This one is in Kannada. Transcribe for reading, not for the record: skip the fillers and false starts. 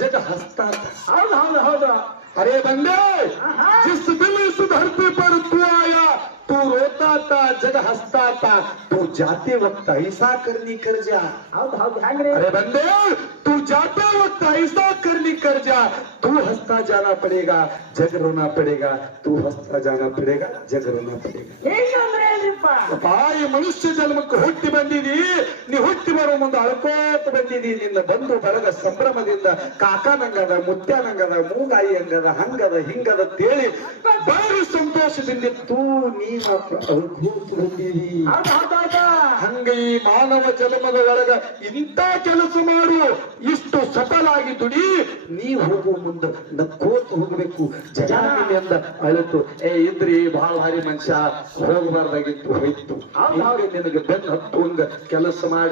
जग हंसता था। ಹೌದು ಹೌದು ಹೌದು. अरे बंदे, जिस दिन इस धरती पर तू आया, तू रोता था जग हंसता था, तू जाते वक्त ऐसा करनी कर जा। ಹೌದು ಹೌದು ಹೆಂಗ್ರಿ? अरे बंदे, तू जाते वक्त ऐसा करनी कर जा, तू हंसता जाना पड़ेगा जग रोना पड़ेगा, तू हंसता जाना पड़ेगा जग रोना पड़ेगा। ಹೆಂಗಂದ್ರೆ ಏನ್ರಿಪ್ಪ? ಈ ಮನುಷ್ಯ ಜನ್ಮಕ್ಕೆ ಹುಟ್ಟಿ ಬಂದಿದಿ, ನೀ ಹುಟ್ಟಿ ಬರೋ ಮುಂದೆ ಅಳ್ಕೋತ ಬಂದಿದಿ. ನಿನ್ನ ಬಂಧು ಬರಗ ಸಂಭ್ರಮದಿಂದ ಕಾಕ ನಂಗದ, ಮುತ್ಯ ನಂಗದ, ಮೂಗಾಯಿ ಹಂಗದ, ಹಂಗದ ಹಿಂಗದ ತೇಳಿ ಬಾರಿ ಸಂತೋಷದಿಂದಿತ್ತು. ನೀ ಮಾತ್ರ ಅಳ್ಕೋತ ಬಂದಿದಿ. ಹಂಗ ಈ ಮಾನವ ಜನ್ಮದ ಒಳಗ ಇಂಥ ಕೆಲಸ ಮಾಡು, ಇಷ್ಟು ಸಫಲಾಗಿ ದುಡಿ. ನೀ ಹೋಗುವ ಮುಂದೆ ನಕ್ಕೋತ ಹೋಗ್ಬೇಕು. ಜನ ಅಳತು, ಇದ್ರಿ ಬಹಳ ಭಾರಿ ಮನುಷ್ಯ, ಹೋಗಬಾರ್ದಾಗಿತ್ತು ಹೋಯ್ತು. ನಿನಗೆ ಬೆನ್ನು ಹತ್ತು ಕೆಲಸ ಮಾಡಿ